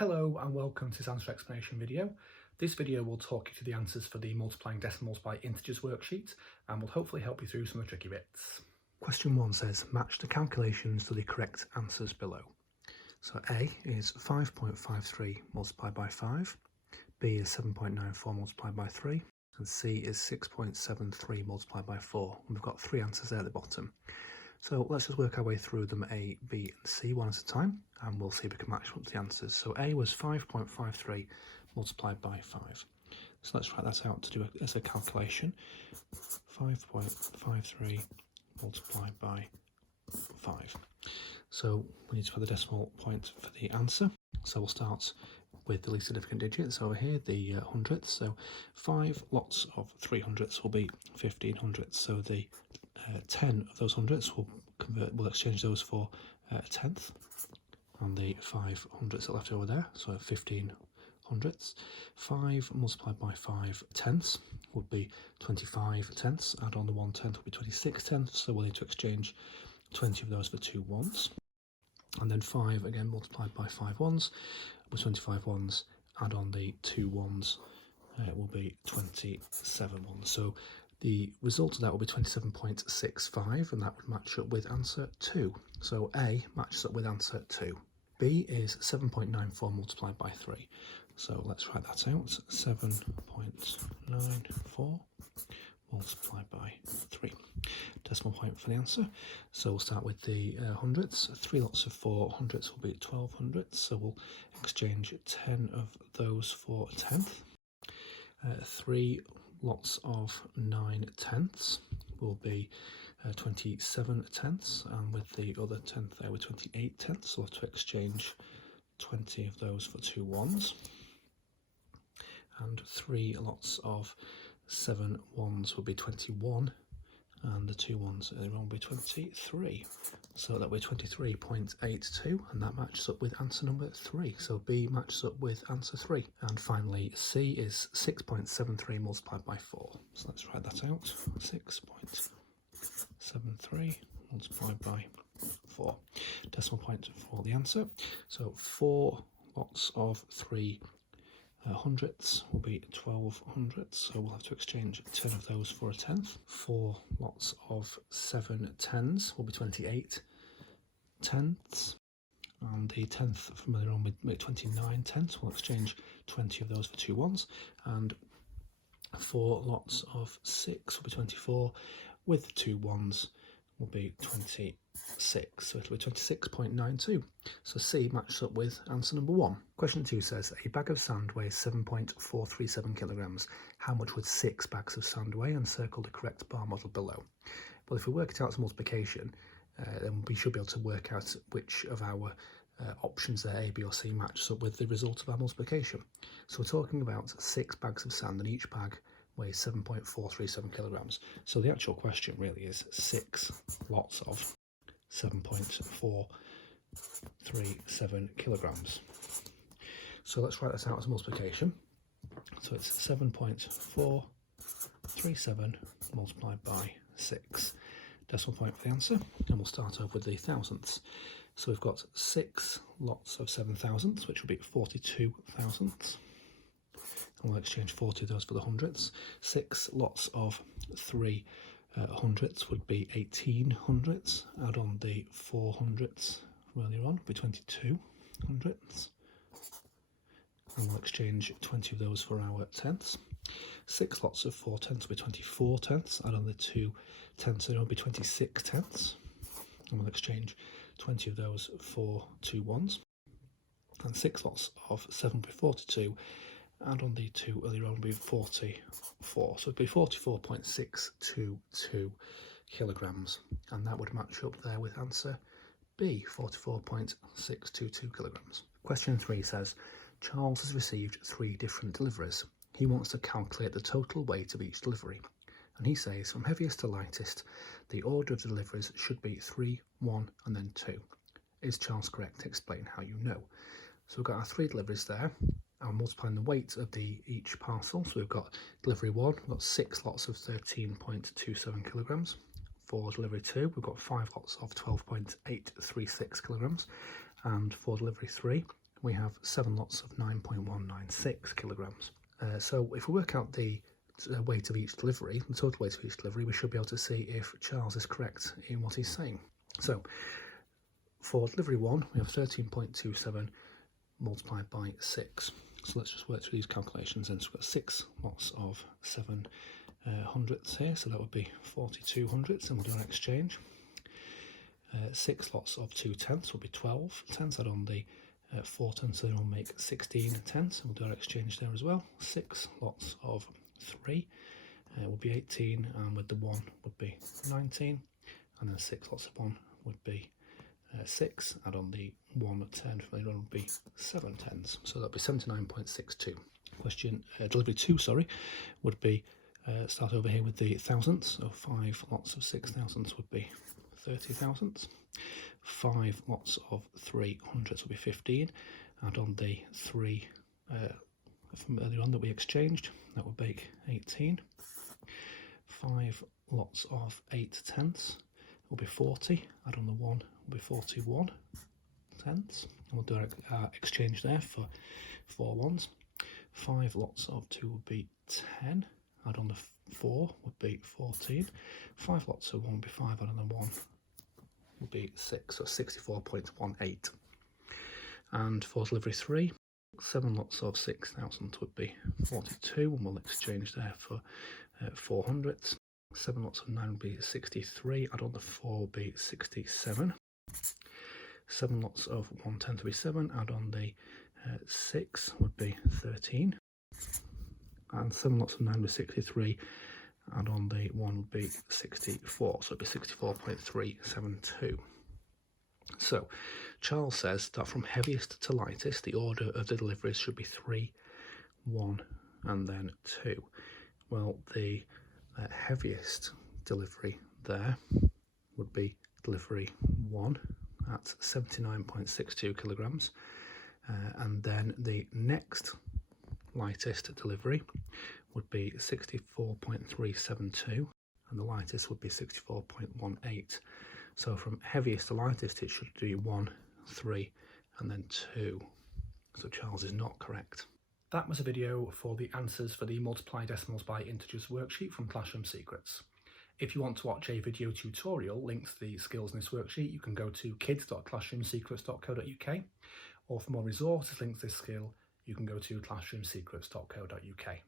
Hello and welcome to this answer explanation video. This video will talk you through the answers for the multiplying decimals by integers worksheet and will hopefully help you through some of the tricky bits. Question 1 says match the calculations to the correct answers below. So A is 5.53 multiplied by 5, B is 7.94 multiplied by 3 and C is 6.73 multiplied by 4. And we've got three answers there at the bottom. So let's just work our way through them A, B and C one at a time and we'll see if we can match up the answers. So A was 5.53 multiplied by 5. So let's write that out to do as a calculation. 5.53 multiplied by 5. So we need to put the decimal point for the answer. So we'll start with the least significant digits over here, the hundredths. So 5 lots of 3 hundredths will be 15 hundredths. So the 10 of those hundredths we'll exchange those for a tenth, and the 5 hundredths are left over there, so 15 hundredths. 5 multiplied by 5 tenths would be 25 tenths, add on the 1 tenth would be 26 tenths, so we'll need to exchange 20 of those for 2 ones. And then 5 again multiplied by 5 ones with 25 ones, add on the 2 ones, will be 27 ones. So the result of that will be 27.65 and that would match up with answer 2. So A matches up with answer 2. B is 7.94 multiplied by 3. So let's write that out. 7.94 multiplied by 3. Decimal point for the answer. So we'll start with the hundredths. 3 lots of 4 hundredths will be 12 hundredths. So we'll exchange 10 of those for a tenth. 3 lots of 9 tenths will be 27 tenths, and with the other tenth there with 28 tenths, so we'll have to exchange 20 of those for 2 ones. And 3 lots of 7 ones will be 21, and the 2 ones earlier on will be 23. So that will be 23.82, and that matches up with answer number 3. So B matches up with answer 3. And finally, C is 6.73 multiplied by 4. So let's write that out. 6.73 multiplied by 4. Decimal point for the answer. So 4 lots of 3 hundredths will be 12 hundredths, so we'll have to exchange 10 of those for a tenth. 4 lots of 7 tens will be 28 tenths, and the tenth from earlier on will be 29 tenths. We'll exchange 20 of those for 2 ones, and 4 lots of 6 will be 24, with 2 ones will be 26, so it'll be 26.92. So C matches up with answer number 1. Question 2 says a bag of sand weighs 7.437 kilograms. How much would 6 bags of sand weigh? And circle the correct bar model below. Well, if we work it out as multiplication, then we should be able to work out which of our options there, A, B or C, matches up with the result of our multiplication. So we're talking about 6 bags of sand, and each bag weighs 7.437 kilograms. So the actual question really is 6 lots of 7.437 kilograms. So let's write this out as multiplication. So it's 7.437 multiplied by 6. Decimal point for the answer, and we'll start off with the thousandths. So we've got 6 lots of 7 thousandths, which will be 42 thousandths. And we'll exchange 40 of those for the hundredths. 6 lots of 3 hundredths would be 18 hundredths. Add on the 4 hundredths from earlier on, would be 22 hundredths. And we'll exchange 20 of those for our tenths. 6 lots of 4 tenths will be 24 tenths. Add on the 2 tenths, it will be 26 tenths. And we'll exchange 20 of those for 2 ones. And 6 lots of 7 will be 42. Add on the 2 earlier on will be 44. So it'd be 44.622 kilograms. And that would match up there with answer B, 44.622 kilograms. Question 3 says, Charles has received 3 different deliveries. He wants to calculate the total weight of each delivery. And he says, from heaviest to lightest, the order of deliveries should be 3, 1 and then 2. Is Charles correct? Explain how you know. So we've got our 3 deliveries there. And multiplying the weight of each parcel. So we've got delivery 1, we've got 6 lots of 13.27 kilograms. For delivery 2, we've got 5 lots of 12.836 kilograms. And for delivery 3, we have 7 lots of 9.196 kilograms. So if we work out the weight of each delivery, the total weight of each delivery, we should be able to see if Charles is correct in what he's saying. So for delivery 1, we have 13.27 multiplied by 6. So let's just work through these calculations then. So we've got 6 lots of 7 hundredths here, so that would be 42 hundredths, and we'll do an exchange. 6 lots of 2 tenths will be 12 tenths, add on the 4 tenths, so then we'll make 16 tenths, and we'll do our exchange there as well. 6 lots of 3 will be 18, and with the 1 would be 19, and then 6 lots of 1 would be 6, add on the 1 10 from the 1 would be 7 tenths, so that would be 79.62. Question delivery 2, sorry, would be start over here with the thousandths, so 5 lots of 6 thousandths would be 30 thousandths. 5 lots of 3 hundredths will be 15, add on the 3 from earlier on that we exchanged, that would make 18. 5 lots of 8 tenths will be 40, add on the 1 will be 41 tenths, and we'll do our exchange there for 4 ones. 5 lots of 2 would be 10, add on the 4 would be 14. 5 lots of 1 would be 5, add on the 1 would be 6, so 64.18. And for delivery 3, 7 lots of 6 thousandths would be 42, and we'll exchange there for 4 hundredths. 7 lots of 9 would be 63, add on the 4 would be 67. 7 lots of 1 tenth would be 7, add on the 6 would be 13. And 7 lots of 9 would be 63, add on the 1 would be 64, so it'd be 64.372. So Charles says that from heaviest to lightest, the order of the deliveries should be 3, 1, and then 2. Well, the heaviest delivery there would be delivery 1 at 79.62 kilograms, and then the next lightest delivery would be 64.372, and the lightest would be 64.18. So from heaviest to lightest, it should be 1, 3, and then 2. So Charles is not correct. That was a video for the answers for the multiply decimals by integers worksheet from Classroom Secrets. If you want to watch a video tutorial linked to the skills in this worksheet, you can go to kids.classroomsecrets.co.uk, or for more resources linked to this skill, you can go to classroomsecrets.co.uk.